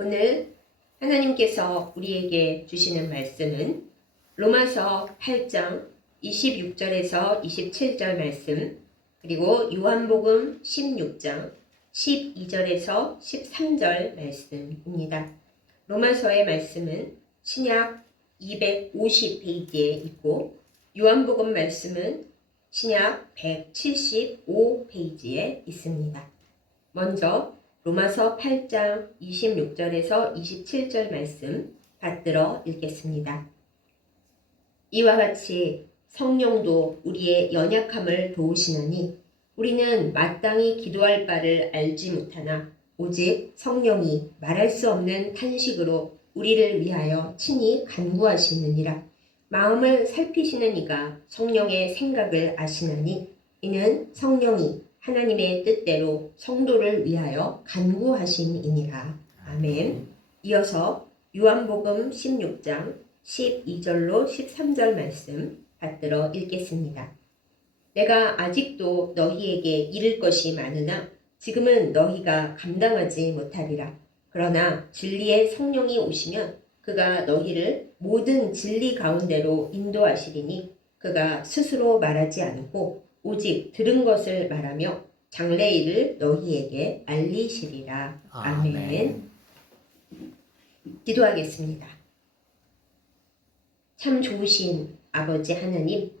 오늘 하나님께서 우리에게 주시는 말씀은 로마서 8장 26절에서 27절 말씀, 그리고 요한복음 16장 12절에서 13절 말씀입니다. 로마서의 말씀은 신약 250페이지에 있고 요한복음 말씀은 신약 175페이지에 있습니다. 먼저 로마서 8장 26절에서 27절 말씀 받들어 읽겠습니다. 이와 같이 성령도 우리의 연약함을 도우시나니 우리는 마땅히 기도할 바를 알지 못하나 오직 성령이 말할 수 없는 탄식으로 우리를 위하여 친히 간구하시느니라. 마음을 살피시는 이가 성령의 생각을 아시나니 이는 성령이 하나님의 뜻대로 성도를 위하여 간구하심이니라. 아멘. 이어서 요한복음 16장 12절로 13절 말씀 받들어 읽겠습니다. 내가 아직도 너희에게 이를 것이 많으나 지금은 너희가 감당하지 못하리라. 그러나 진리의 성령이 오시면 그가 너희를 모든 진리 가운데로 인도하시리니 그가 스스로 말하지 않고 오직 들은 것을 말하며 장래일을 너희에게 알리시리라. 아멘. 기도하겠습니다. 참 좋으신 아버지 하나님,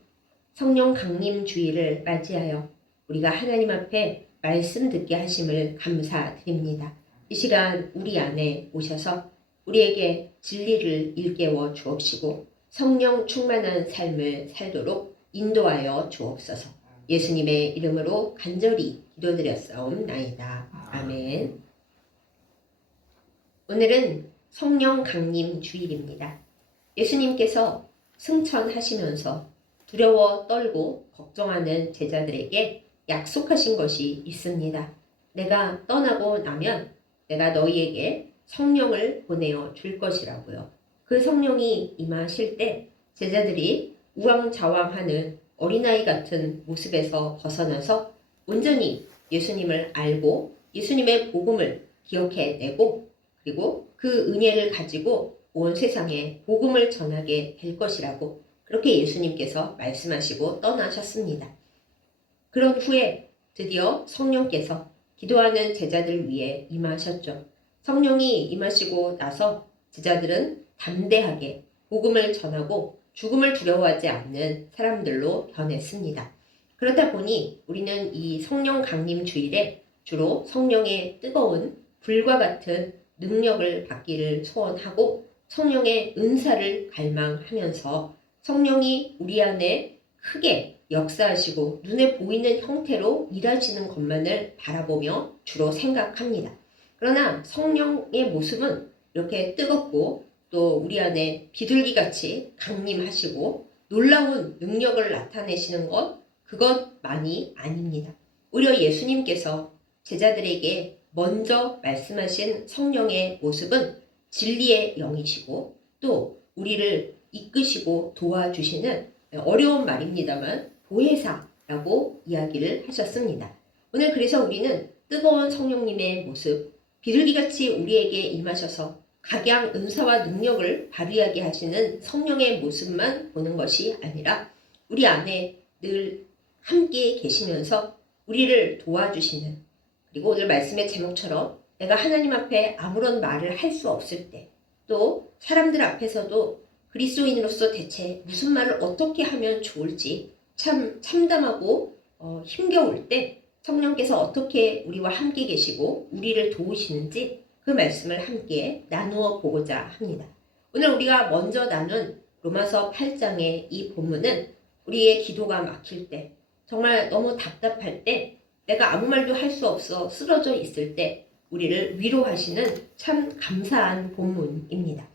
성령 강림 주일을 맞이하여 우리가 하나님 앞에 말씀 듣게 하심을 감사드립니다. 이 시간 우리 안에 오셔서 우리에게 진리를 일깨워 주옵시고 성령 충만한 삶을 살도록 인도하여 주옵소서. 예수님의 이름으로 간절히 기도드렸사옵나이다. 아멘. 오늘은 성령 강림 주일입니다. 예수님께서 승천하시면서 두려워 떨고 걱정하는 제자들에게 약속하신 것이 있습니다. 내가 떠나고 나면 내가 너희에게 성령을 보내어 줄 것이라고요. 그 성령이 임하실 때 제자들이 우왕좌왕하는 어린아이 같은 모습에서 벗어나서 온전히 예수님을 알고 예수님의 복음을 기억해내고 그리고 그 은혜를 가지고 온 세상에 복음을 전하게 될 것이라고 그렇게 예수님께서 말씀하시고 떠나셨습니다. 그런 후에 드디어 성령께서 기도하는 제자들 위해 임하셨죠. 성령이 임하시고 나서 제자들은 담대하게 복음을 전하고 죽음을 두려워하지 않는 사람들로 변했습니다. 그렇다 보니 우리는 이 성령 강림 주일에 주로 성령의 뜨거운 불과 같은 능력을 받기를 소원하고 성령의 은사를 갈망하면서 성령이 우리 안에 크게 역사하시고 눈에 보이는 형태로 일하시는 것만을 바라보며 주로 생각합니다. 그러나 성령의 모습은 이렇게 뜨겁고 또 우리 안에 비둘기같이 강림하시고 놀라운 능력을 나타내시는 그것만이 아닙니다. 오히려 예수님께서 제자들에게 먼저 말씀하신 성령의 모습은 진리의 영이시고 또 우리를 이끄시고 도와주시는 어려운 말입니다만 보혜사라고 이야기를 하셨습니다. 오늘 그래서 우리는 뜨거운 성령님의 모습, 비둘기같이 우리에게 임하셔서 각양 은사와 능력을 발휘하게 하시는 성령의 모습만 보는 것이 아니라 우리 안에 늘 함께 계시면서 우리를 도와주시는, 그리고 오늘 말씀의 제목처럼 내가 하나님 앞에 아무런 말을 할 수 없을 때, 또 사람들 앞에서도 그리스도인으로서 대체 무슨 말을 어떻게 하면 좋을지 참 참담하고 힘겨울 때 성령께서 어떻게 우리와 함께 계시고 우리를 도우시는지 그 말씀을 함께 나누어 보고자 합니다. 오늘 우리가 먼저 나눈 로마서 8장의 이 본문은 우리의 기도가 막힐 때, 정말 너무 답답할 때, 내가 아무 말도 할 수 없어 쓰러져 있을 때 우리를 위로하시는 참 감사한 본문입니다.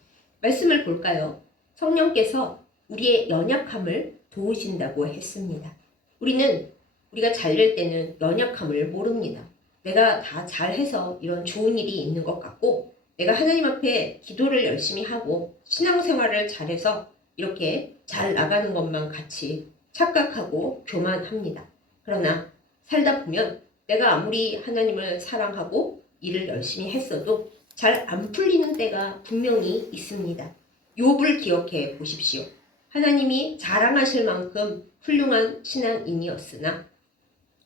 말씀을 볼까요? 성령께서 우리의 연약함을 도우신다고 했습니다. 우리가 잘 될 때는 연약함을 모릅니다. 내가 다 잘해서 이런 좋은 일이 있는 것 같고 내가 하나님 앞에 기도를 열심히 하고 신앙생활을 잘해서 이렇게 잘 나가는 것만 같이 착각하고 교만합니다. 그러나 살다 보면 내가 아무리 하나님을 사랑하고 일을 열심히 했어도 잘 안 풀리는 때가 분명히 있습니다. 욥을 기억해 보십시오. 하나님이 자랑하실 만큼 훌륭한 신앙인이었으나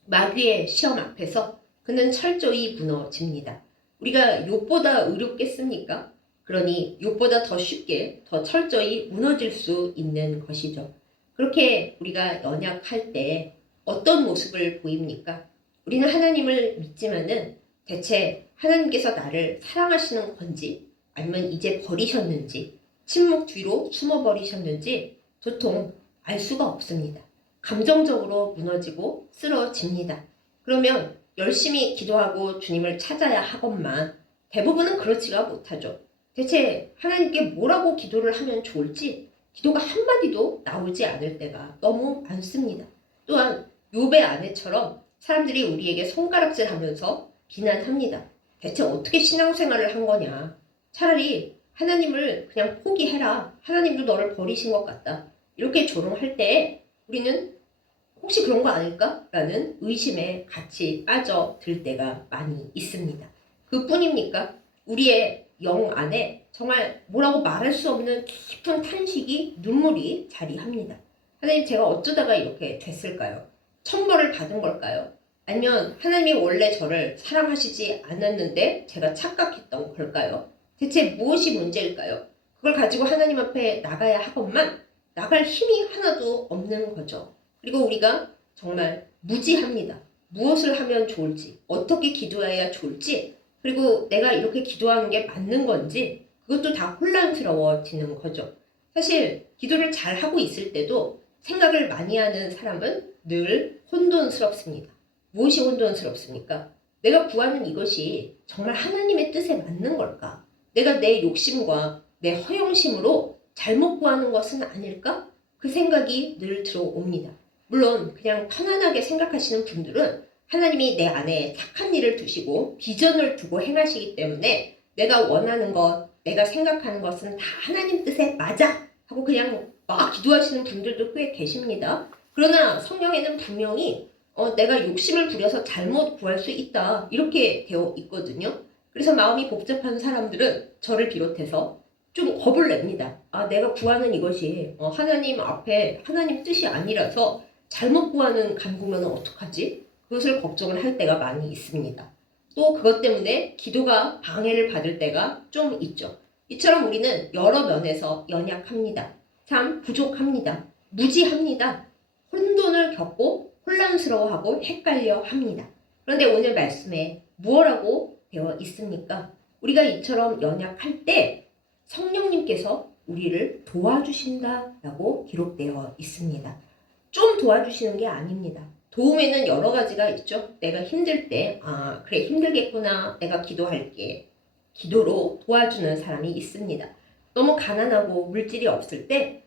마귀의 시험 앞에서 그는 철저히 무너집니다. 우리가 욥보다 의롭겠습니까? 그러니 욥보다 더 쉽게 더 철저히 무너질 수 있는 것이죠. 그렇게 우리가 연약할 때 어떤 모습을 보입니까? 우리는 하나님을 믿지만은 대체 하나님께서 나를 사랑하시는 건지 아니면 이제 버리셨는지 침묵 뒤로 숨어버리셨는지 도통 알 수가 없습니다. 감정적으로 무너지고 쓰러집니다. 그러면 열심히 기도하고 주님을 찾아야 하건만 대부분은 그렇지가 못하죠. 대체 하나님께 뭐라고 기도를 하면 좋을지 기도가 한마디도 나오지 않을 때가 너무 많습니다. 또한 욥의 아내처럼 사람들이 우리에게 손가락질하면서 비난합니다. 대체 어떻게 신앙생활을 한 거냐. 차라리 하나님을 그냥 포기해라. 하나님도 너를 버리신 것 같다. 이렇게 조롱할 때 우리는 혹시 그런 거 아닐까? 라는 의심에 같이 빠져들 때가 많이 있습니다. 그뿐입니까? 우리의 영 안에 정말 뭐라고 말할 수 없는 깊은 탄식이 눈물이 자리합니다. 하나님 제가 어쩌다가 이렇게 됐을까요? 천벌을 받은 걸까요? 아니면 하나님이 원래 저를 사랑하시지 않았는데 제가 착각했던 걸까요? 대체 무엇이 문제일까요? 그걸 가지고 하나님 앞에 나가야 하건만 나갈 힘이 하나도 없는 거죠. 그리고 우리가 정말 무지합니다. 무엇을 하면 좋을지, 어떻게 기도해야 좋을지, 그리고 내가 이렇게 기도하는 게 맞는 건지 그것도 다 혼란스러워지는 거죠. 사실 기도를 잘하고 있을 때도 생각을 많이 하는 사람은 늘 혼돈스럽습니다. 무엇이 혼돈스럽습니까? 내가 구하는 이것이 정말 하나님의 뜻에 맞는 걸까? 내가 내 욕심과 내 허영심으로 잘못 구하는 것은 아닐까? 그 생각이 늘 들어옵니다. 물론 그냥 편안하게 생각하시는 분들은 하나님이 내 안에 착한 일을 두시고 비전을 두고 행하시기 때문에 내가 원하는 것, 내가 생각하는 것은 다 하나님 뜻에 맞아! 하고 그냥 막 기도하시는 분들도 꽤 계십니다. 그러나 성경에는 분명히 내가 욕심을 부려서 잘못 구할 수 있다 이렇게 되어 있거든요. 그래서 마음이 복잡한 사람들은 저를 비롯해서 좀 겁을 냅니다. 아, 내가 구하는 이것이 하나님 앞에 하나님 뜻이 아니라서 잘못 구하는 간구면 어떡하지? 그것을 걱정을 할 때가 많이 있습니다. 또 그것 때문에 기도가 방해를 받을 때가 좀 있죠. 이처럼 우리는 여러 면에서 연약합니다. 참 부족합니다. 무지합니다. 혼돈을 겪고 혼란스러워하고 헷갈려 합니다. 그런데 오늘 말씀에 무엇라고 되어 있습니까? 우리가 이처럼 연약할 때 성령님께서 우리를 도와주신다라고 기록되어 있습니다. 좀 도와주시는 게 아닙니다. 도움에는 여러 가지가 있죠. 내가 힘들 때, 그래 힘들겠구나. 내가 기도할게. 기도로 도와주는 사람이 있습니다. 너무 가난하고 물질이 없을 때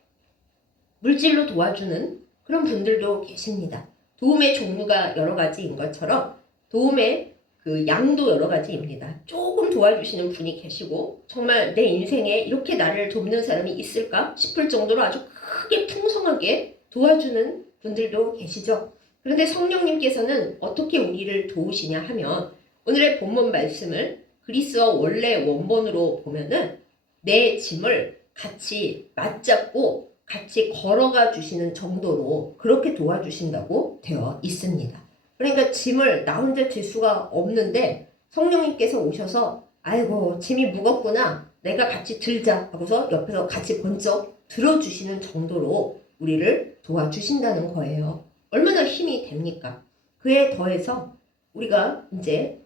물질로 도와주는 그런 분들도 계십니다. 도움의 종류가 여러 가지인 것처럼 도움의 그 양도 여러 가지입니다. 조금 도와주시는 분이 계시고 정말 내 인생에 이렇게 나를 돕는 사람이 있을까 싶을 정도로 아주 크게 풍성하게 도와주는 분들도 계시죠. 그런데 성령님께서는 어떻게 우리를 도우시냐 하면 오늘의 본문 말씀을 그리스어 원래 원본으로 보면은 내 짐을 같이 맞잡고 같이 걸어가 주시는 정도로 그렇게 도와주신다고 되어 있습니다. 그러니까 짐을 나 혼자 질 수가 없는데 성령님께서 오셔서 아이고 짐이 무겁구나 내가 같이 들자 하고서 옆에서 같이 번쩍 들어주시는 정도로 우리를 도와주신다는 거예요. 얼마나 힘이 됩니까? 그에 더해서 우리가 이제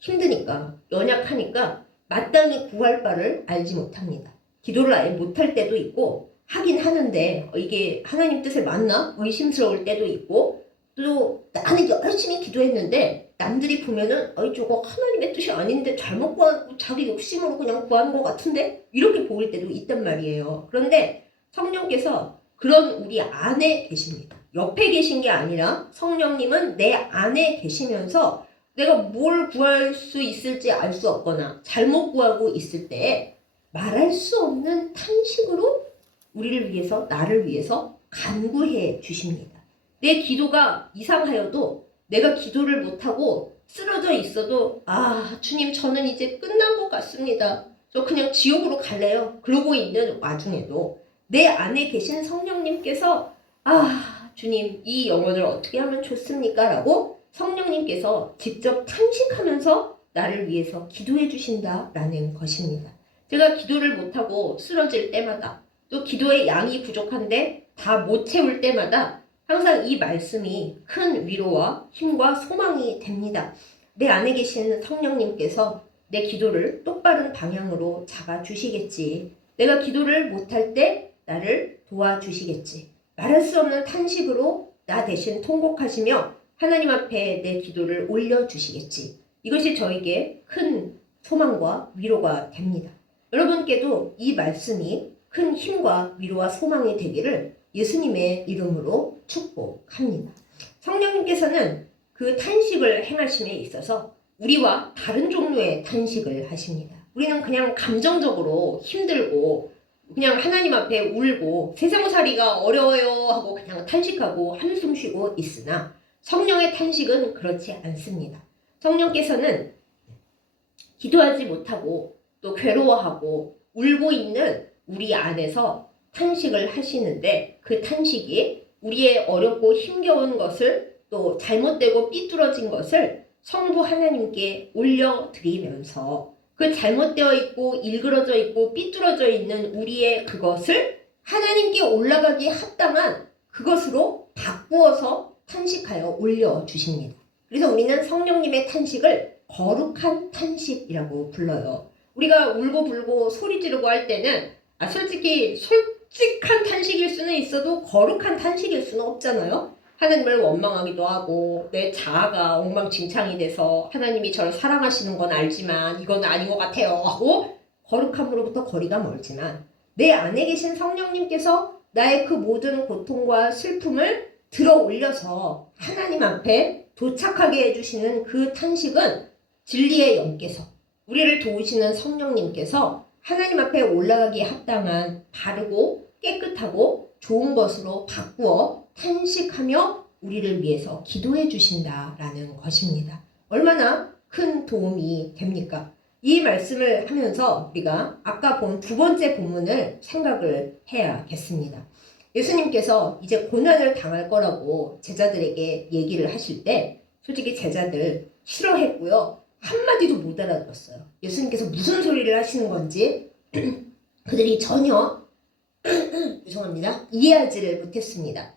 힘드니까 연약하니까 마땅히 구할 바를 알지 못합니다. 기도를 아예 못할 때도 있고 하긴 하는데 이게 하나님 뜻에 맞나? 의심스러울 때도 있고 또 나는 열심히 기도했는데 남들이 보면은 저거 하나님의 뜻이 아닌데 잘못 구하고 자기 욕심으로 그냥 구하는 것 같은데? 이렇게 보일 때도 있단 말이에요. 그런데 성령께서 그런 우리 안에 계십니다. 옆에 계신 게 아니라 성령님은 내 안에 계시면서 내가 뭘 구할 수 있을지 알 수 없거나 잘못 구하고 있을 때 말할 수 없는 탄식으로 우리를 위해서 나를 위해서 간구해 주십니다. 내 기도가 이상하여도 내가 기도를 못하고 쓰러져 있어도 주님 저는 이제 끝난 것 같습니다. 저 그냥 지옥으로 갈래요. 그러고 있는 와중에도 내 안에 계신 성령님께서 주님 이 영혼을 어떻게 하면 좋습니까? 라고 성령님께서 직접 탄식하면서 나를 위해서 기도해 주신다라는 것입니다. 제가 기도를 못하고 쓰러질 때마다 또 기도의 양이 부족한데 다 못 채울 때마다 항상 이 말씀이 큰 위로와 힘과 소망이 됩니다. 내 안에 계신 성령님께서 내 기도를 똑바른 방향으로 잡아주시겠지. 내가 기도를 못할 때 나를 도와주시겠지. 말할 수 없는 탄식으로 나 대신 통곡하시며 하나님 앞에 내 기도를 올려주시겠지. 이것이 저에게 큰 소망과 위로가 됩니다. 여러분께도 이 말씀이 큰 힘과 위로와 소망이 되기를 예수님의 이름으로 축복합니다. 성령님께서는 그 탄식을 행하심에 있어서 우리와 다른 종류의 탄식을 하십니다. 우리는 그냥 감정적으로 힘들고 그냥 하나님 앞에 울고 세상살이가 어려워요 하고 그냥 탄식하고 한숨 쉬고 있으나 성령의 탄식은 그렇지 않습니다. 성령께서는 기도하지 못하고 또 괴로워하고 울고 있는 우리 안에서 탄식을 하시는데 그 탄식이 우리의 어렵고 힘겨운 것을 또 잘못되고 삐뚤어진 것을 성부 하나님께 올려드리면서 그 잘못되어 있고 일그러져 있고 삐뚤어져 있는 우리의 그것을 하나님께 올라가기에 합당한 그것으로 바꾸어서 탄식하여 올려주십니다. 그래서 우리는 성령님의 탄식을 거룩한 탄식이라고 불러요. 우리가 울고 불고 소리 지르고 할 때는 솔직한 탄식일 수는 있어도 거룩한 탄식일 수는 없잖아요. 하나님을 원망하기도 하고 내 자아가 엉망진창이 돼서 하나님이 저를 사랑하시는 건 알지만 이건 아닌 것 같아요 하고 거룩함으로부터 거리가 멀지만 내 안에 계신 성령님께서 나의 그 모든 고통과 슬픔을 들어 올려서 하나님 앞에 도착하게 해주시는 그 탄식은 진리의 영께서 우리를 도우시는 성령님께서 하나님 앞에 올라가기에 합당한 바르고 깨끗하고 좋은 것으로 바꾸어 탄식하며 우리를 위해서 기도해 주신다라는 것입니다. 얼마나 큰 도움이 됩니까? 이 말씀을 하면서 우리가 아까 본 두 번째 본문을 생각을 해야겠습니다. 예수님께서 이제 고난을 당할 거라고 제자들에게 얘기를 하실 때 솔직히 제자들 싫어했고요. 한마디도 못 알아들었어요. 예수님께서 무슨 소리를 하시는 건지 그들이 전혀 죄송합니다. 이해하지를 못했습니다.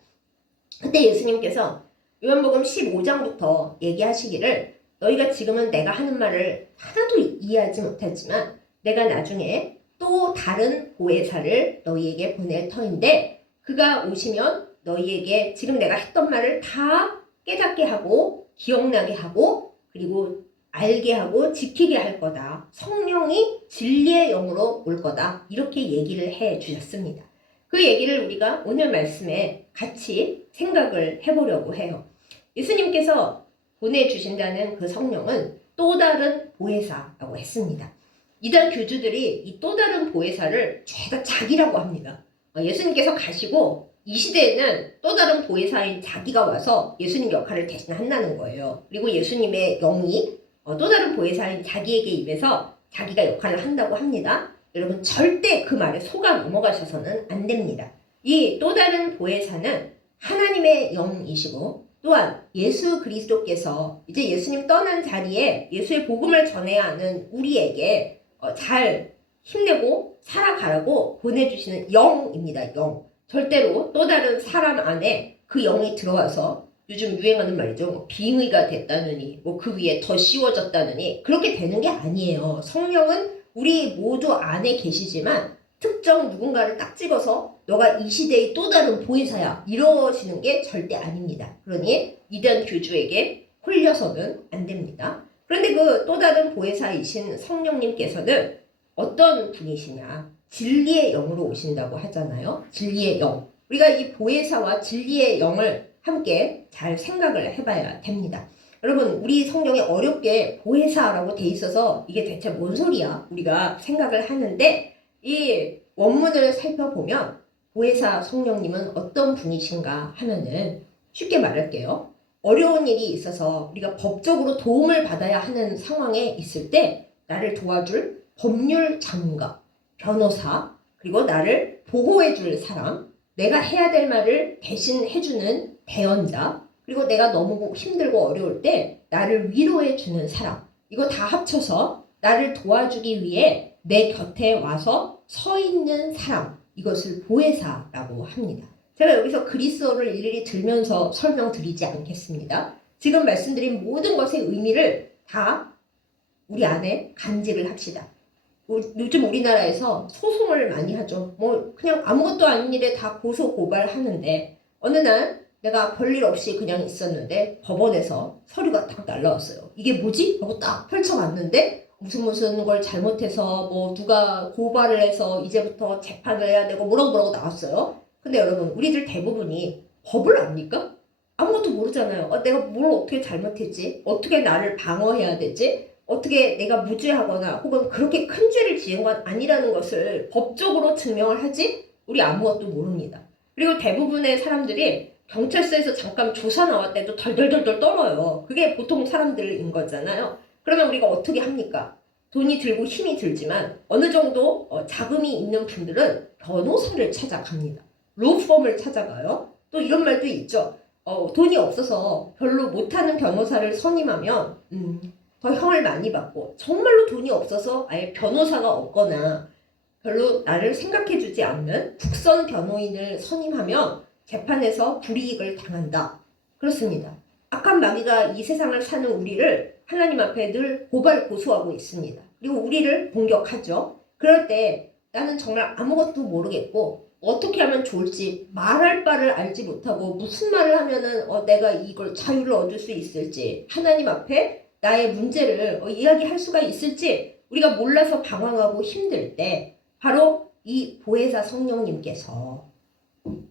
그때 예수님께서 요한복음 15장부터 얘기하시기를 너희가 지금은 내가 하는 말을 하나도 이해하지 못하지만 내가 나중에 또 다른 보혜사를 너희에게 보낼 터인데 그가 오시면 너희에게 지금 내가 했던 말을 다 깨닫게 하고 기억나게 하고 그리고 알게 하고 지키게 할 거다. 성령이 진리의 영으로 올 거다. 이렇게 얘기를 해 주셨습니다. 그 얘기를 우리가 오늘 말씀에 같이 생각을 해보려고 해요. 예수님께서 보내주신다는 그 성령은 또 다른 보혜사라고 했습니다. 이단 교주들이 이 또 다른 보혜사를 죄다 자기라고 합니다. 예수님께서 가시고 이 시대에는 또 다른 보혜사인 자기가 와서 예수님 역할을 대신 한다는 거예요. 그리고 예수님의 영이 또 다른 보혜사인 자기에게 임해서 자기가 역할을 한다고 합니다. 여러분 절대 그 말에 속아 넘어가셔서는 안 됩니다. 이 또 다른 보혜사는 하나님의 영이시고 또한 예수 그리스도께서 이제 예수님 떠난 자리에 예수의 복음을 전해야 하는 우리에게 잘 힘내고 살아가라고 보내주시는 영입니다. 영. 절대로 또 다른 사람 안에 그 영이 들어와서 요즘 유행하는 말이죠. 빙의가 됐다느니 그 위에 더 씌워졌다느니 그렇게 되는 게 아니에요. 성령은 우리 모두 안에 계시지만 특정 누군가를 딱 찍어서 너가 이 시대의 또 다른 보혜사야 이러시는 게 절대 아닙니다. 그러니 이단 교주에게 홀려서는 안 됩니다. 그런데 그 또 다른 보혜사이신 성령님께서는 어떤 분이시냐? 진리의 영으로 오신다고 하잖아요. 진리의 영. 우리가 이 보혜사와 진리의 영을 함께 잘 생각을 해봐야 됩니다. 여러분 우리 성경에 어렵게 보혜사라고 돼 있어서 이게 대체 뭔 소리야? 우리가 생각을 하는데 이 원문을 살펴보면 보혜사 성령님은 어떤 분이신가 하면은 쉽게 말할게요. 어려운 일이 있어서 우리가 법적으로 도움을 받아야 하는 상황에 있을 때 나를 도와줄 법률 전문가, 변호사, 그리고 나를 보호해줄 사람, 내가 해야 될 말을 대신 해주는 대언자, 그리고 내가 너무 힘들고 어려울 때 나를 위로해주는 사람, 이거 다 합쳐서 나를 도와주기 위해 내 곁에 와서 서 있는 사람, 이것을 보혜사라고 합니다. 제가 여기서 그리스어를 일일이 들면서 설명드리지 않겠습니다. 지금 말씀드린 모든 것의 의미를 다 우리 안에 간직을 합시다. 요즘 우리나라에서 소송을 많이 하죠. 뭐 그냥 아무것도 아닌 일에 다 고소 고발하는데 어느 날 내가 별일 없이 그냥 있었는데 법원에서 서류가 딱 날라왔어요. 이게 뭐지? 하고 딱 펼쳐봤는데 무슨 걸 잘못해서 뭐 누가 고발을 해서 이제부터 재판을 해야 되고 뭐라고 나왔어요. 근데 여러분 우리들 대부분이 법을 압니까? 아무것도 모르잖아요. 내가 뭘 어떻게 잘못했지? 어떻게 나를 방어해야 되지? 어떻게 내가 무죄하거나 혹은 그렇게 큰 죄를 지은 건 아니라는 것을 법적으로 증명을 하지? 우리 아무것도 모릅니다. 그리고 대부분의 사람들이 경찰서에서 잠깐 조사 나왔대도 덜덜덜덜 떨어요. 그게 보통 사람들인 거잖아요. 그러면 우리가 어떻게 합니까? 돈이 들고 힘이 들지만 어느 정도 자금이 있는 분들은 변호사를 찾아갑니다. 로펌을 찾아가요. 또 이런 말도 있죠. 돈이 없어서 별로 못하는 변호사를 선임하면 더 형을 많이 받고 정말로 돈이 없어서 아예 변호사가 없거나 별로 나를 생각해주지 않는 국선 변호인을 선임하면 재판에서 불이익을 당한다. 그렇습니다. 악한 마귀가 이 세상을 사는 우리를 하나님 앞에 늘 고발 고소하고 있습니다. 그리고 우리를 공격하죠. 그럴 때 나는 정말 아무것도 모르겠고 어떻게 하면 좋을지 말할 바를 알지 못하고 무슨 말을 하면은 내가 이걸 자유를 얻을 수 있을지 하나님 앞에 나의 문제를 이야기할 수가 있을지 우리가 몰라서 방황하고 힘들 때 바로 이 보혜사 성령님께서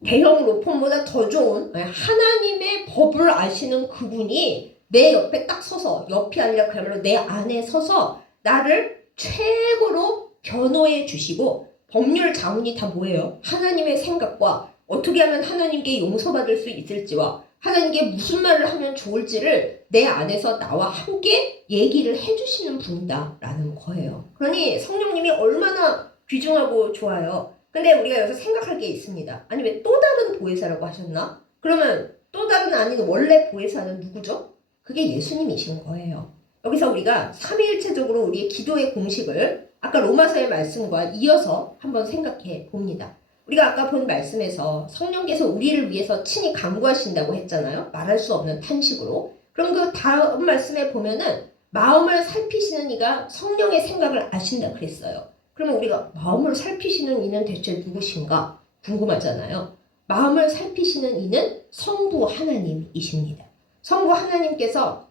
대형 로펌보다 더 좋은 하나님의 법을 아시는 그분이 내 옆에 딱 서서 옆이 아니라 그야말로 내 안에 서서 나를 최고로 변호해 주시고 법률 자문이 다 뭐예요? 하나님의 생각과 어떻게 하면 하나님께 용서받을 수 있을지와 하나님께 무슨 말을 하면 좋을지를 내 안에서 나와 함께 얘기를 해주시는 분이다라는 거예요. 그러니 성령님이 얼마나 귀중하고 좋아요. 근데 우리가 여기서 생각할 게 있습니다. 아니 왜 또 다른 보혜사라고 하셨나? 그러면 또 다른 아닌 원래 보혜사는 누구죠? 그게 예수님이신 거예요. 여기서 우리가 삼위일체적으로 우리의 기도의 공식을 아까 로마서의 말씀과 이어서 한번 생각해 봅니다. 우리가 아까 본 말씀에서 성령께서 우리를 위해서 친히 간구하신다고 했잖아요. 말할 수 없는 탄식으로. 그럼 그 다음 말씀에 보면은 마음을 살피시는 이가 성령의 생각을 아신다 그랬어요. 그러면 우리가 마음을 살피시는 이는 대체 누구신가 궁금하잖아요. 마음을 살피시는 이는 성부 하나님이십니다. 성부 하나님께서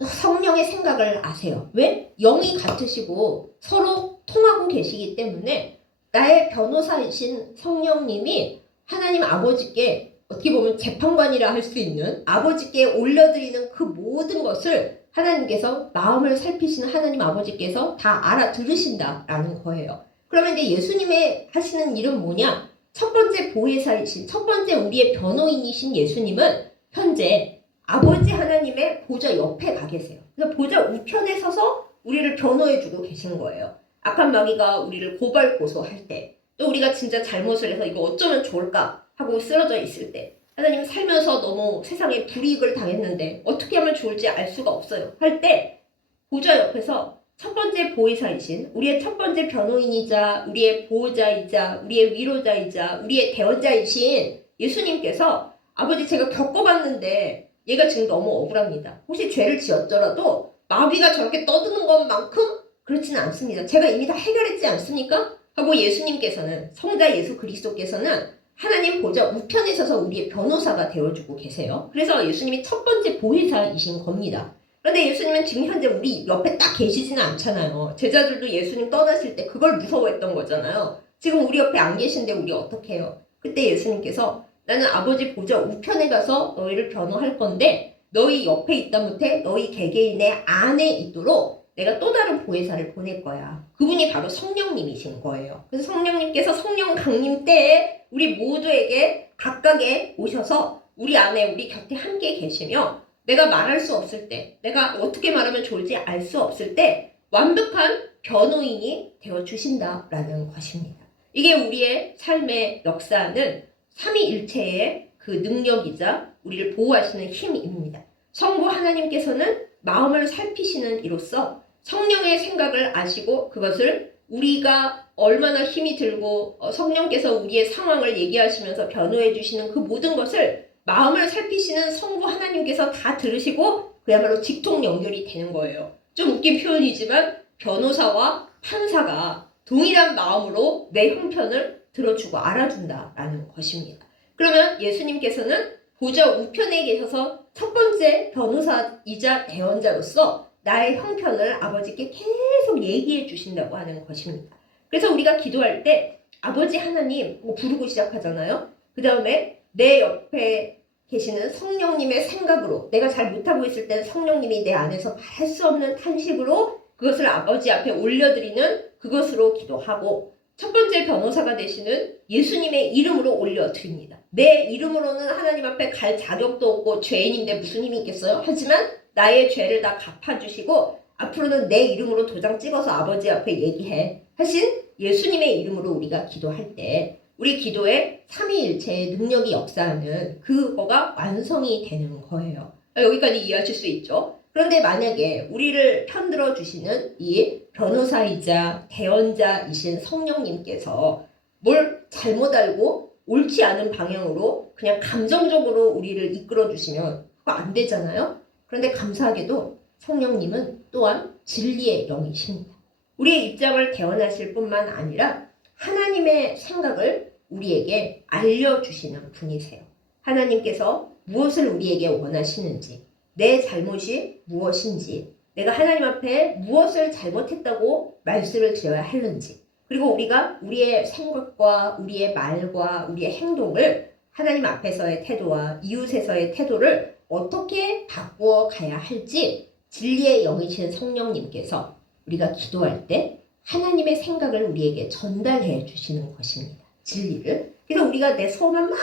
성령의 생각을 아세요. 왜? 영이 같으시고 서로 통하고 계시기 때문에 나의 변호사이신 성령님이 하나님 아버지께 어떻게 보면 재판관이라 할 수 있는 아버지께 올려드리는 그 모든 것을 하나님께서 마음을 살피시는 하나님 아버지께서 다 알아들으신다라는 거예요. 그러면 이제 예수님의 하시는 일은 뭐냐? 첫 번째 보혜사이신, 첫 번째 우리의 변호인이신 예수님은 현재 아버지 하나님의 보좌 옆에 가 계세요. 그래서 보좌 우편에 서서 우리를 변호해주고 계신 거예요. 악한 마귀가 우리를 고발 고소할 때, 또 우리가 진짜 잘못을 해서 이거 어쩌면 좋을까 하고 쓰러져 있을 때, 하나님 살면서 너무 세상에 불이익을 당했는데 어떻게 하면 좋을지 알 수가 없어요. 할 때 보좌 옆에서 첫 번째 보혜사이신 우리의 첫 번째 변호인이자 우리의 보호자이자 우리의 위로자이자 우리의 대언자이신 예수님께서 아버지 제가 겪어봤는데 얘가 지금 너무 억울합니다. 혹시 죄를 지었더라도 마귀가 저렇게 떠드는 것만큼 그렇지는 않습니다. 제가 이미 다 해결했지 않습니까? 하고 예수님께서는 성자 예수 그리스도께서는 하나님 보좌 우편에 서서 우리의 변호사가 되어주고 계세요. 그래서 예수님이 첫 번째 보혜사이신 겁니다. 그런데 예수님은 지금 현재 우리 옆에 딱 계시지는 않잖아요. 제자들도 예수님 떠나실 때 그걸 무서워했던 거잖아요. 지금 우리 옆에 안 계신데 우리 어떻게 해요? 그때 예수님께서 나는 아버지 보좌 우편에 가서 너희를 변호할 건데 너희 옆에 있다 못해 너희 개개인의 안에 있도록 내가 또 다른 보혜사를 보낼 거야. 그분이 바로 성령님이신 거예요. 그래서 성령님께서 성령 강림 때에 우리 모두에게 각각에 오셔서 우리 안에 우리 곁에 함께 계시며 내가 말할 수 없을 때 내가 어떻게 말하면 좋을지 알 수 없을 때 완벽한 변호인이 되어 주신다라는 것입니다. 이게 우리의 삶의 역사는 삼위일체의 그 능력이자 우리를 보호하시는 힘입니다. 성부 하나님께서는 마음을 살피시는 이로써 성령의 생각을 아시고 그것을 우리가 얼마나 힘이 들고 성령께서 우리의 상황을 얘기하시면서 변호해 주시는 그 모든 것을 마음을 살피시는 성부 하나님께서 다 들으시고 그야말로 직통 연결이 되는 거예요. 좀 웃긴 표현이지만 변호사와 판사가 동일한 마음으로 내 형편을 들어주고 알아준다라는 것입니다. 그러면 예수님께서는 보좌 우편에 계셔서 첫 번째 변호사이자 대언자로서 나의 형편을 아버지께 계속 얘기해 주신다고 하는 것입니다. 그래서 우리가 기도할 때 아버지 하나님 부르고 시작하잖아요. 그 다음에 내 옆에 계시는 성령님의 생각으로 내가 잘 못하고 있을 때는 성령님이 내 안에서 말할 수 없는 탄식으로 그것을 아버지 앞에 올려드리는 그것으로 기도하고 첫 번째 변호사가 되시는 예수님의 이름으로 올려드립니다. 내 이름으로는 하나님 앞에 갈 자격도 없고 죄인인데 무슨 힘이 있겠어요? 하지만 나의 죄를 다 갚아주시고 앞으로는 내 이름으로 도장 찍어서 아버지 앞에 얘기해 하신 예수님의 이름으로 우리가 기도할 때 우리 기도에 삼위일체의 능력이 역사하는 그거가 완성이 되는 거예요. 여기까지 이해하실 수 있죠? 그런데 만약에 우리를 편들어 주시는 이 변호사이자 대언자이신 성령님께서 뭘 잘못 알고 옳지 않은 방향으로 그냥 감정적으로 우리를 이끌어 주시면 그거 안 되잖아요? 그런데 감사하게도 성령님은 또한 진리의 영이십니다. 우리의 입장을 대언하실 뿐만 아니라 하나님의 생각을 우리에게 알려주시는 분이세요. 하나님께서 무엇을 우리에게 원하시는지, 내 잘못이 무엇인지, 내가 하나님 앞에 무엇을 잘못했다고 말씀을 드려야 하는지, 그리고 우리가 우리의 생각과 우리의 말과 우리의 행동을 하나님 앞에서의 태도와 이웃에서의 태도를 어떻게 바꾸어 가야 할지 진리의 영이신 성령님께서 우리가 기도할 때 하나님의 생각을 우리에게 전달해 주시는 것입니다. 진리를. 그래서 우리가 내 속만 막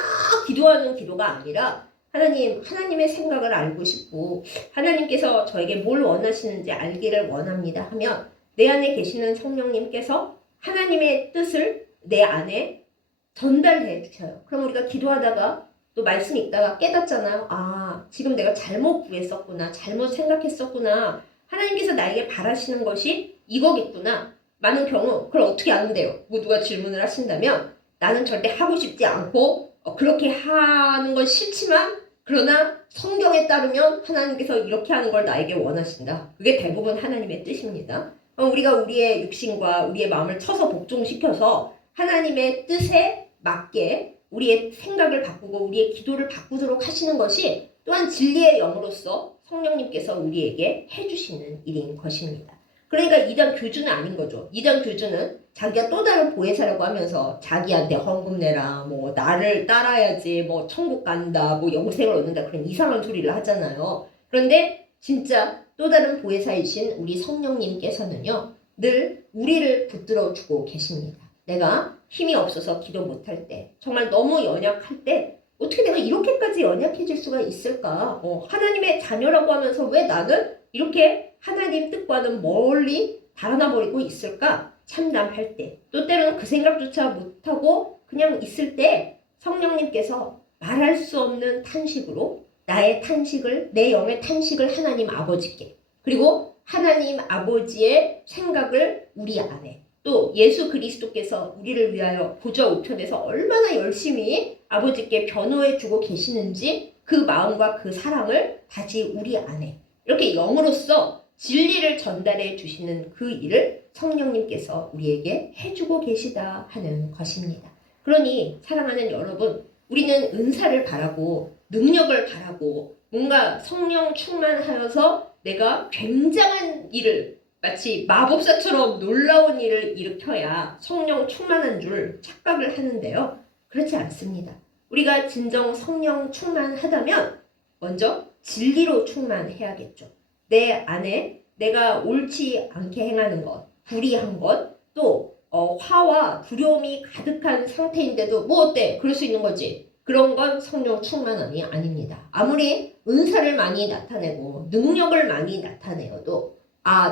기도하는 기도가 아니라 하나님의 생각을 알고 싶고 하나님께서 저에게 뭘 원하시는지 알기를 원합니다 하면 내 안에 계시는 성령님께서 하나님의 뜻을 내 안에 전달해 주셔요. 그럼 우리가 기도하다가 또 말씀 읽다가 깨닫잖아요. 아, 지금 내가 잘못 구했었구나. 잘못 생각했었구나. 하나님께서 나에게 바라시는 것이 이거겠구나. 많은 경우 그걸 어떻게 아는데요? 뭐 누가 질문을 하신다면 나는 절대 하고 싶지 않고 그렇게 하는 건 싫지만 그러나 성경에 따르면 하나님께서 이렇게 하는 걸 나에게 원하신다. 그게 대부분 하나님의 뜻입니다. 우리가 우리의 육신과 우리의 마음을 쳐서 복종시켜서 하나님의 뜻에 맞게 우리의 생각을 바꾸고 우리의 기도를 바꾸도록 하시는 것이 또한 진리의 영으로서 성령님께서 우리에게 해주시는 일인 것입니다. 그러니까 이단 교주는 아닌 거죠. 이단 교주는 자기가 또 다른 보혜사라고 하면서 자기한테 헌금 내라, 뭐 나를 따라야지, 뭐 천국 간다, 뭐 영생을 얻는다 그런 이상한 소리를 하잖아요. 그런데 진짜 또 다른 보혜사이신 우리 성령님께서는요 늘 우리를 붙들어 주고 계십니다. 내가 힘이 없어서 기도 못할 때, 정말 너무 연약할 때 어떻게 내가 이렇게까지 연약해질 수가 있을까? 하나님의 자녀라고 하면서 왜 나는 이렇게 하나님 뜻과는 멀리 달아나 버리고 있을까? 참담할 때, 또 때로는 그 생각조차 못하고 그냥 있을 때 성령님께서 말할 수 없는 탄식으로 나의 탄식을, 내 영의 탄식을 하나님 아버지께, 그리고 하나님 아버지의 생각을 우리 안에, 또 예수 그리스도께서 우리를 위하여 보좌 우편에서 얼마나 열심히 아버지께 변호해 주고 계시는지 그 마음과 그 사랑을 다시 우리 안에 이렇게 영으로서 진리를 전달해 주시는 그 일을 성령님께서 우리에게 해주고 계시다 하는 것입니다. 그러니 사랑하는 여러분, 우리는 은사를 바라고 능력을 바라고 뭔가 성령 충만하여서 내가 굉장한 일을 마치 마법사처럼 놀라운 일을 일으켜야 성령 충만한 줄 착각을 하는데요. 그렇지 않습니다. 우리가 진정 성령 충만하다면 먼저 진리로 충만해야겠죠. 내 안에 내가 옳지 않게 행하는 것, 불의한 것, 또 화와 두려움이 가득한 상태인데도 뭐 어때? 그럴 수 있는 거지. 그런 건 성령 충만함이 아닙니다. 아무리 은사를 많이 나타내고 능력을 많이 나타내어도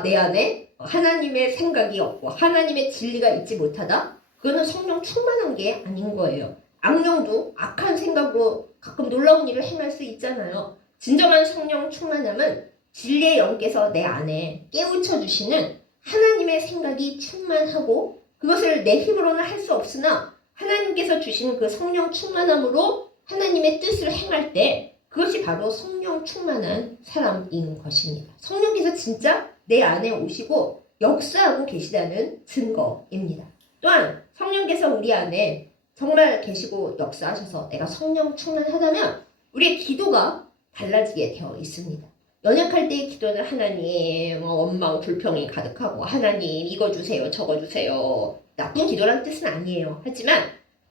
내 안에 하나님의 생각이 없고 하나님의 진리가 있지 못하다? 그거는 성령 충만한 게 아닌 거예요. 악령도 악한 생각으로 가끔 놀라운 일을 행할 수 있잖아요. 진정한 성령 충만함은 진리의 영께서 내 안에 깨우쳐 주시는 하나님의 생각이 충만하고 그것을 내 힘으로는 할 수 없으나 하나님께서 주신 그 성령 충만함으로 하나님의 뜻을 행할 때 그것이 바로 성령 충만한 사람인 것입니다. 성령께서 진짜 내 안에 오시고 역사하고 계시다는 증거입니다. 또한 성령께서 우리 안에 정말 계시고 역사하셔서 내가 성령 충만하다면 우리의 기도가 달라지게 되어 있습니다. 연약할 때의 기도는 하나님 원망 불평이 가득하고 하나님 이거 주세요 저거 주세요 나쁜 기도란 뜻은 아니에요. 하지만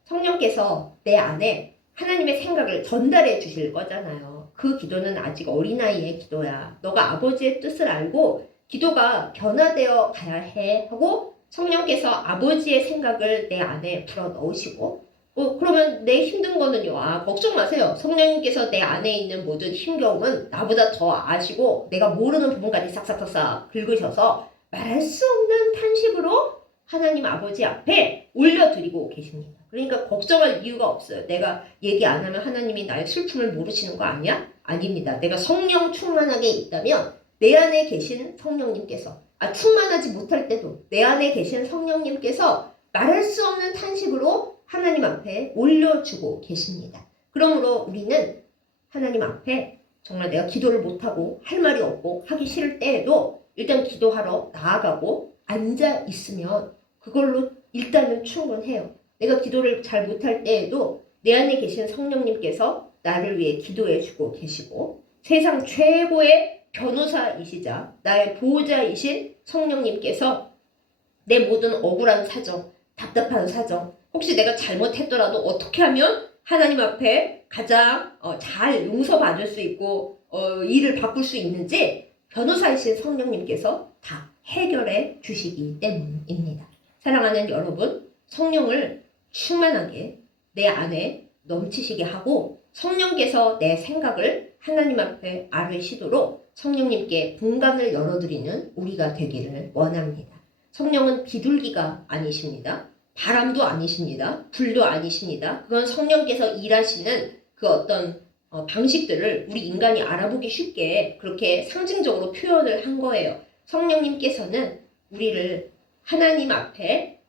성령께서 내 안에 하나님의 생각을 전달해 주실 거잖아요. 그 기도는 아직 어린아이의 기도야. 너가 아버지의 뜻을 알고 기도가 변화되어 가야 해 하고 성령께서 아버지의 생각을 내 안에 불어 넣으시고 그러면 내 힘든 거는요. 걱정 마세요. 성령님께서 내 안에 있는 모든 힘겨움은 나보다 더 아시고 내가 모르는 부분까지 싹싹싹싹 긁으셔서 말할 수 없는 탄식으로 하나님 아버지 앞에 올려드리고 계십니다. 그러니까 걱정할 이유가 없어요. 내가 얘기 안 하면 하나님이 나의 슬픔을 모르시는 거 아니야? 아닙니다. 내가 성령 충만하게 있다면 내 안에 계신 성령님께서 충만하지 못할 때도 내 안에 계신 성령님께서 말할 수 없는 탄식으로 하나님 앞에 올려주고 계십니다. 그러므로 우리는 하나님 앞에 정말 내가 기도를 못하고 할 말이 없고 하기 싫을 때에도 일단 기도하러 나아가고 앉아 있으면 그걸로 일단은 충분해요. 내가 기도를 잘 못할 때에도 내 안에 계신 성령님께서 나를 위해 기도해 주고 계시고 세상 최고의 변호사이시자 나의 보호자이신 성령님께서 내 모든 억울한 사정, 답답한 사정, 혹시 내가 잘못했더라도 어떻게 하면 하나님 앞에 가장 잘 용서받을 수 있고 일을 바꿀 수 있는지 변호사이신 성령님께서 다 해결해 주시기 때문입니다. 사랑하는 여러분, 성령을 충만하게 내 안에 넘치시게 하고 성령께서 내 생각을 하나님 앞에 아뢰시도록 성령님께 공간을 열어드리는 우리가 되기를 원합니다. 성령은 비둘기가 아니십니다. 바람도 아니십니다. 불도 아니십니다. 그건 성령께서 일하시는 그 어떤 방식들을 우리 인간이 알아보기 쉽게 그렇게 상징적으로 표현을 한 거예요. 성령님께서는 우리를 하나님 앞에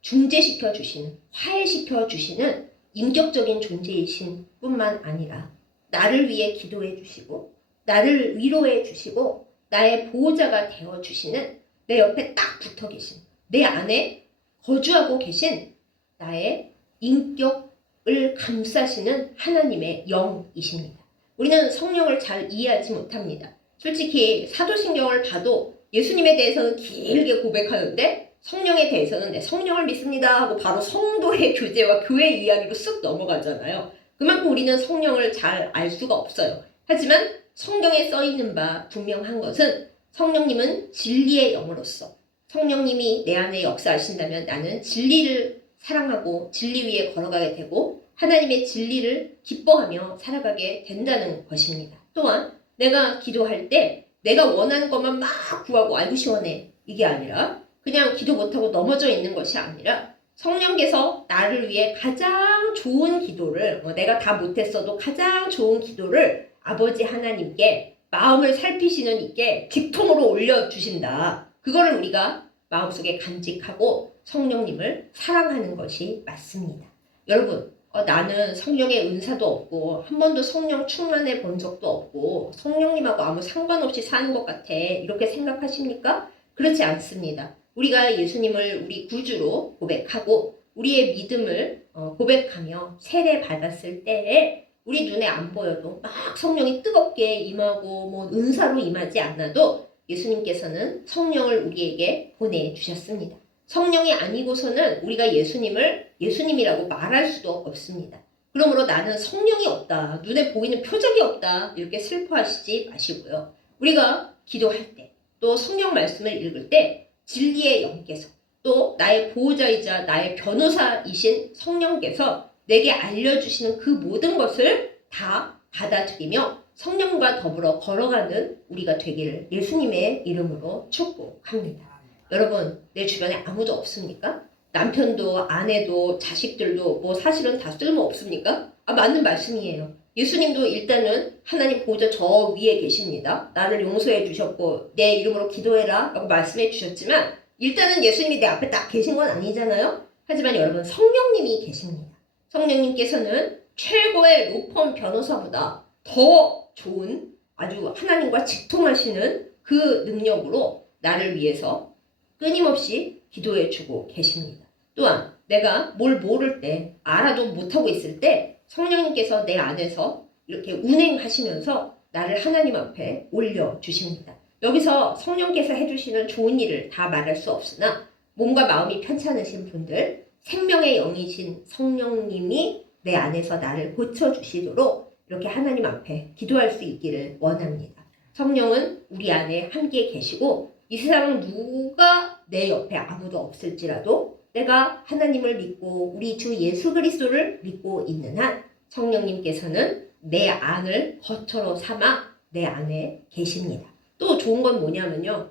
중재시켜 주시는, 화해시켜 주시는 인격적인 존재이신 뿐만 아니라 나를 위해 기도해 주시고 나를 위로해 주시고 나의 보호자가 되어 주시는 내 옆에 딱 붙어 계신 내 안에 거주하고 계신 나의 인격을 감싸시는 하나님의 영이십니다. 우리는 성령을 잘 이해하지 못합니다. 솔직히 사도신경을 봐도 예수님에 대해서는 길게 고백하는데 성령에 대해서는 성령을 믿습니다 하고 바로 성도의 교제와 교회 이야기로 쓱 넘어가잖아요. 그만큼 우리는 성령을 잘 알 수가 없어요. 하지만 성경에 써있는 바 분명한 것은 성령님은 진리의 영으로서 성령님이 내 안에 역사하신다면 나는 진리를 사랑하고 진리 위에 걸어가게 되고 하나님의 진리를 기뻐하며 살아가게 된다는 것입니다. 또한 내가 기도할 때 내가 원하는 것만 막 구하고 아이고 시원해 이게 아니라 그냥 기도 못하고 넘어져 있는 것이 아니라 성령께서 나를 위해 가장 좋은 기도를 내가 다 못했어도 가장 좋은 기도를 아버지 하나님께 마음을 살피시는 이께 직통으로 올려주신다. 그거를 우리가 마음속에 간직하고 성령님을 사랑하는 것이 맞습니다. 여러분 나는 성령의 은사도 없고 한 번도 성령 충만해 본 적도 없고 성령님하고 아무 상관없이 사는 것 같아 이렇게 생각하십니까? 그렇지 않습니다. 우리가 예수님을 우리 구주로 고백하고 우리의 믿음을 고백하며 세례 받았을 때에 우리 눈에 안 보여도 막 성령이 뜨겁게 임하고 은사로 임하지 않아도 예수님께서는 성령을 우리에게 보내주셨습니다. 성령이 아니고서는 우리가 예수님을 예수님이라고 말할 수도 없습니다. 그러므로 나는 성령이 없다, 눈에 보이는 표적이 없다 이렇게 슬퍼하시지 마시고요. 우리가 기도할 때 또 성경 말씀을 읽을 때 진리의 영께서 또 나의 보호자이자 나의 변호사이신 성령께서 내게 알려주시는 그 모든 것을 다 받아들이며 성령과 더불어 걸어가는 우리가 되기를 예수님의 이름으로 축복합니다. 여러분, 내 주변에 아무도 없습니까? 남편도 아내도 자식들도 뭐 사실은 다 쓸모 없습니까? 맞는 말씀이에요. 예수님도 일단은 하나님 보좌 저 위에 계십니다. 나를 용서해 주셨고 내 이름으로 기도해라 라고 말씀해 주셨지만 일단은 예수님이 내 앞에 딱 계신 건 아니잖아요. 하지만 여러분, 성령님이 계십니다. 성령님께서는 최고의 로펌 변호사보다 더 좋은 아주 하나님과 직통하시는 그 능력으로 나를 위해서 끊임없이 기도해 주고 계십니다. 또한 내가 뭘 모를 때, 알아도 못하고 있을 때 성령님께서 내 안에서 이렇게 운행하시면서 나를 하나님 앞에 올려주십니다. 여기서 성령께서 해주시는 좋은 일을 다 말할 수 없으나 몸과 마음이 편찮으신 분들, 생명의 영이신 성령님이 내 안에서 나를 고쳐주시도록 이렇게 하나님 앞에 기도할 수 있기를 원합니다. 성령은 우리 안에 함께 계시고 이 세상 누가 내 옆에 아무도 없을지라도 내가 하나님을 믿고 우리 주 예수 그리스도를 믿고 있는 한 성령님께서는 내 안을 거처로 삼아 내 안에 계십니다. 또 좋은 건 뭐냐면요.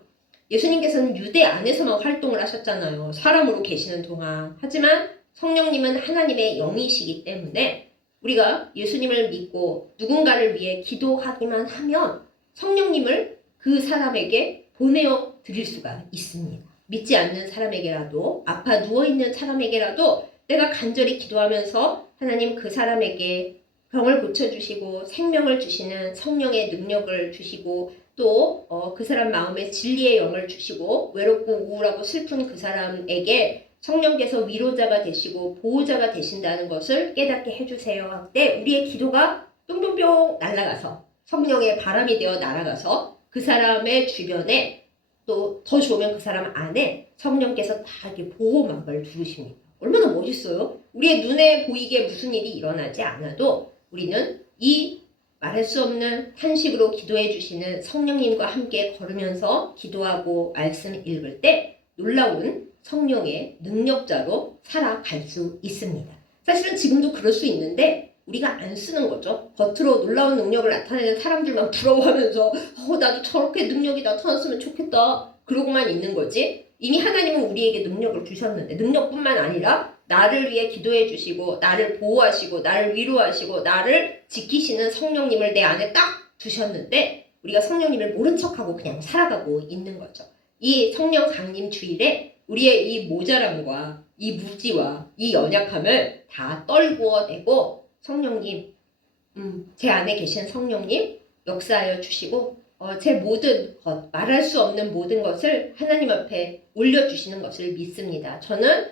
예수님께서는 유대 안에서만 활동을 하셨잖아요. 사람으로 계시는 동안. 하지만 성령님은 하나님의 영이시기 때문에 우리가 예수님을 믿고 누군가를 위해 기도하기만 하면 성령님을 그 사람에게 보내어 드릴 수가 있습니다. 믿지 않는 사람에게라도, 아파 누워있는 사람에게라도 내가 간절히 기도하면서 하나님 그 사람에게 병을 고쳐주시고 생명을 주시는 성령의 능력을 주시고 또 그 사람 마음에 진리의 영을 주시고 외롭고 우울하고 슬픈 그 사람에게 성령께서 위로자가 되시고 보호자가 되신다는 것을 깨닫게 해주세요 할 때 우리의 기도가 뿅뿅뿅 날아가서 성령의 바람이 되어 날아가서 그 사람의 주변에 또 더 좋으면 그 사람 안에 성령께서 다 이렇게 보호막을 두르십니다. 얼마나 멋있어요? 우리의 눈에 보이게 무슨 일이 일어나지 않아도 우리는 이 말할 수 없는 탄식으로 기도해 주시는 성령님과 함께 걸으면서 기도하고 말씀 읽을 때 놀라운 성령의 능력자로 살아갈 수 있습니다. 사실은 지금도 그럴 수 있는데 우리가 안 쓰는 거죠. 겉으로 놀라운 능력을 나타내는 사람들만 부러워하면서 나도 저렇게 능력이 나타났으면 좋겠다 그러고만 있는 거지. 이미 하나님은 우리에게 능력을 주셨는데 능력뿐만 아니라 나를 위해 기도해 주시고 나를 보호하시고 나를 위로하시고 나를 지키시는 성령님을 내 안에 딱 두셨는데 우리가 성령님을 모른 척하고 그냥 살아가고 있는 거죠. 이 성령 강림 주일에 우리의 이 모자람과 이 무지와 이 연약함을 다 떨구어내고 성령님, 제 안에 계신 성령님 역사하여 주시고 제 모든 것, 말할 수 없는 모든 것을 하나님 앞에 올려주시는 것을 믿습니다. 저는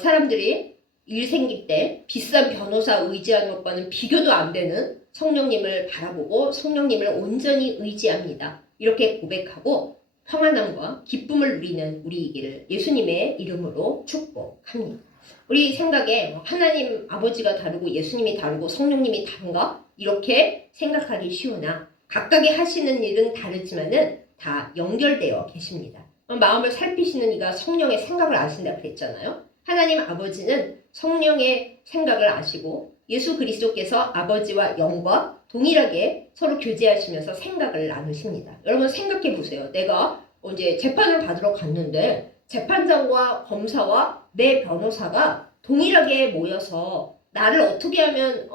사람들이 일 생길 때 비싼 변호사 의지하는 것과는 비교도 안 되는 성령님을 바라보고 성령님을 온전히 의지합니다. 이렇게 고백하고 평안함과 기쁨을 누리는 우리이기를 예수님의 이름으로 축복합니다. 우리 생각에 하나님 아버지가 다르고 예수님이 다르고 성령님이 다른가? 이렇게 생각하기 쉬우나 각각의 하시는 일은 다르지만은 다 연결되어 계십니다. 마음을 살피시는 이가 성령의 생각을 아신다 그랬잖아요. 하나님 아버지는 성령의 생각을 아시고 예수 그리스도께서 아버지와 영과 동일하게 서로 교제하시면서 생각을 나누십니다. 여러분 생각해 보세요. 내가 이제 재판을 받으러 갔는데 재판장과 검사와 내 변호사가 동일하게 모여서 나를 어떻게 하면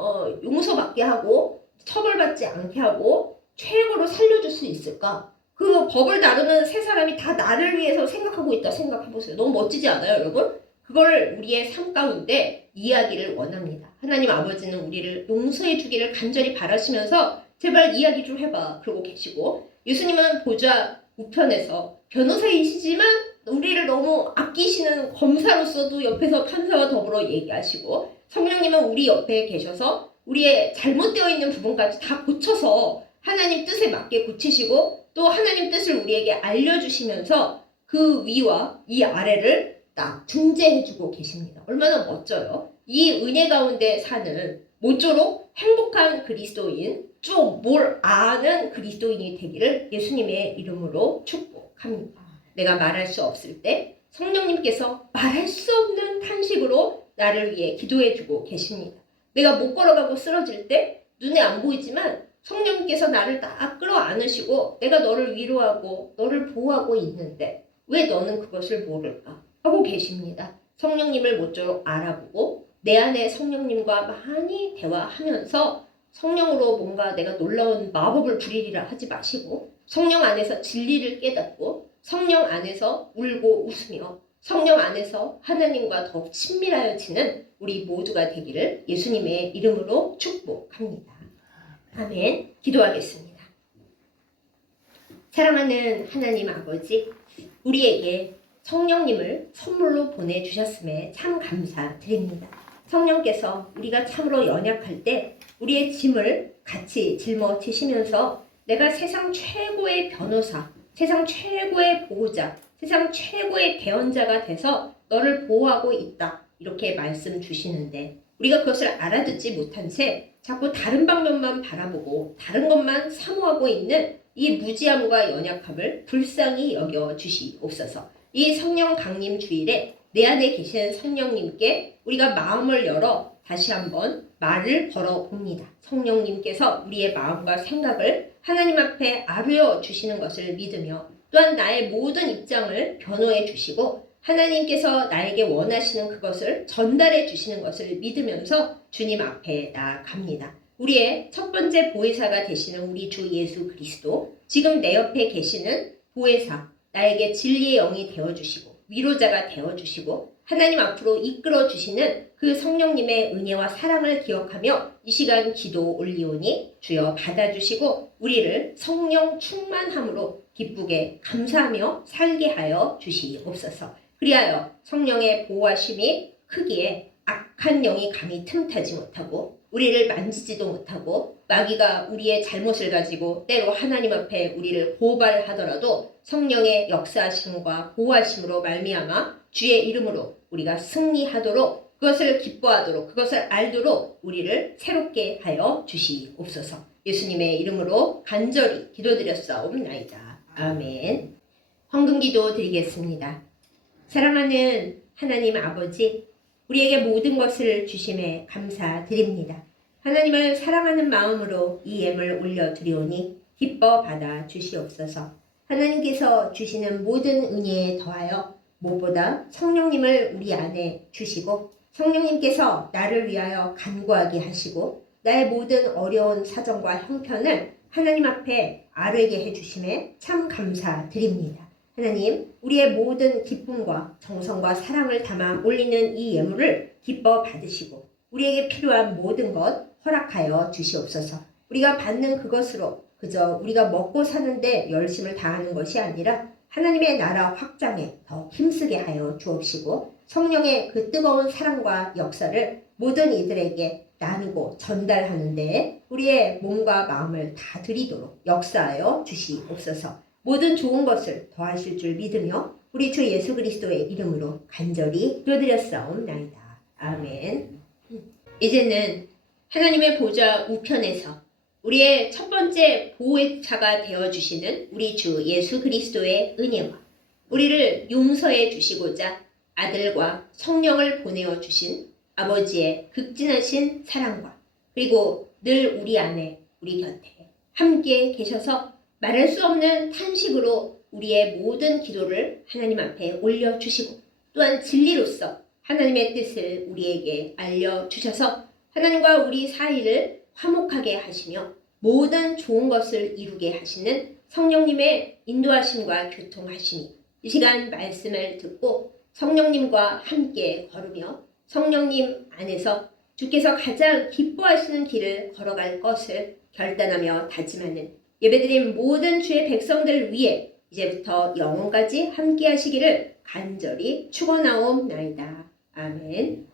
용서받게 하고 처벌받지 않게 하고 최고로 살려줄 수 있을까? 그 법을 다루는 세 사람이 다 나를 위해서 생각하고 있다 생각해보세요. 너무 멋지지 않아요, 여러분? 그걸 우리의 삶 가운데 이해하기를 원합니다. 하나님 아버지는 우리를 용서해 주기를 간절히 바라시면서 제발 이야기 좀 해봐 그러고 계시고 예수님은 보좌 우편에서 변호사이시지만 우리를 너무 아끼시는 검사로서도 옆에서 판사와 더불어 얘기하시고 성령님은 우리 옆에 계셔서 우리의 잘못되어 있는 부분까지 다 고쳐서 하나님 뜻에 맞게 고치시고 또 하나님 뜻을 우리에게 알려주시면서 그 위와 이 아래를 딱 중재해주고 계십니다. 얼마나 멋져요. 이 은혜 가운데 사는 모쪼록 행복한 그리스도인 좀 뭘 아는 그리스도인이 되기를 예수님의 이름으로 축복합니다. 내가 말할 수 없을 때 성령님께서 말할 수 없는 탄식으로 나를 위해 기도해주고 계십니다. 내가 못 걸어가고 쓰러질 때 눈에 안 보이지만 성령님께서 나를 딱 끌어안으시고 내가 너를 위로하고 너를 보호하고 있는데 왜 너는 그것을 모를까 하고 계십니다. 성령님을 모쪼록 알아보고 내 안에 성령님과 많이 대화하면서 성령으로 뭔가 내가 놀라운 마법을 부리리라 하지 마시고 성령 안에서 진리를 깨닫고 성령 안에서 울고 웃으며 성령 안에서 하나님과 더욱 친밀하여지는 우리 모두가 되기를 예수님의 이름으로 축복합니다. 아멘. 기도하겠습니다. 사랑하는 하나님 아버지, 우리에게 성령님을 선물로 보내주셨음에 참 감사드립니다. 성령께서 우리가 참으로 연약할 때 우리의 짐을 같이 짊어지시면서 내가 세상 최고의 변호사, 세상 최고의 보호자, 세상 최고의 대언자가 돼서 너를 보호하고 있다. 이렇게 말씀 주시는데 우리가 그것을 알아듣지 못한 채 자꾸 다른 방면만 바라보고 다른 것만 사모하고 있는 이 무지함과 연약함을 불쌍히 여겨 주시옵소서. 이 성령 강림 주일에 내 안에 계신 성령님께 우리가 마음을 열어 다시 한번 말을 걸어봅니다. 성령님께서 우리의 마음과 생각을 하나님 앞에 아뢰어 주시는 것을 믿으며 또한 나의 모든 입장을 변호해 주시고 하나님께서 나에게 원하시는 그것을 전달해 주시는 것을 믿으면서 주님 앞에 나아갑니다. 우리의 첫 번째 보혜사가 되시는 우리 주 예수 그리스도, 지금 내 옆에 계시는 보혜사, 나에게 진리의 영이 되어주시고 위로자가 되어주시고 하나님 앞으로 이끌어주시는 그 성령님의 은혜와 사랑을 기억하며 이 시간 기도 올리오니 주여 받아주시고 우리를 성령 충만함으로 기쁘게 감사하며 살게 하여 주시옵소서. 그리하여 성령의 보호하심이 크기에 악한 영이 감히 틈타지 못하고 우리를 만지지도 못하고 마귀가 우리의 잘못을 가지고 때로 하나님 앞에 우리를 고발하더라도 성령의 역사하심과 보호하심으로 말미암아 주의 이름으로 우리가 승리하도록 그것을 기뻐하도록 그것을 알도록 우리를 새롭게 하여 주시옵소서. 예수님의 이름으로 간절히 기도드렸사옵나이다. 아멘. 황금기도 드리겠습니다. 사랑하는 하나님 아버지, 우리에게 모든 것을 주심에 감사드립니다. 하나님을 사랑하는 마음으로 이 예물 올려드리오니 기뻐 받아 주시옵소서. 하나님께서 주시는 모든 은혜에 더하여 무엇보다 성령님을 우리 안에 주시고 성령님께서 나를 위하여 간구하게 하시고 나의 모든 어려운 사정과 형편을 하나님 앞에 아뢰게 해주심에 참 감사드립니다. 하나님, 우리의 모든 기쁨과 정성과 사랑을 담아 올리는 이 예물을 기뻐 받으시고 우리에게 필요한 모든 것 허락하여 주시옵소서. 우리가 받는 그것으로 그저 우리가 먹고 사는데 열심을 다하는 것이 아니라 하나님의 나라 확장에 더 힘쓰게 하여 주옵시고 성령의 그 뜨거운 사랑과 역사를 모든 이들에게 나누고 전달하는 데 우리의 몸과 마음을 다 드리도록 역사하여 주시옵소서. 모든 좋은 것을 더하실 줄 믿으며 우리 주 예수 그리스도의 이름으로 간절히 기도드렸사옵나이다. 아멘. 이제는 하나님의 보좌 우편에서 우리의 첫 번째 보호자가 되어주시는 우리 주 예수 그리스도의 은혜와 우리를 용서해 주시고자 아들과 성령을 보내어 주신 아버지의 극진하신 사랑과 그리고 늘 우리 안에 우리 곁에 함께 계셔서 말할 수 없는 탄식으로 우리의 모든 기도를 하나님 앞에 올려주시고 또한 진리로서 하나님의 뜻을 우리에게 알려주셔서 하나님과 우리 사이를 화목하게 하시며 모든 좋은 것을 이루게 하시는 성령님의 인도하심과 교통하심이 이 시간 말씀을 듣고 성령님과 함께 걸으며 성령님 안에서 주께서 가장 기뻐하시는 길을 걸어갈 것을 결단하며 다짐하는 예배드린 모든 주의 백성들 위해 이제부터 영원까지 함께 하시기를 간절히 축원하옵나이다. 아멘.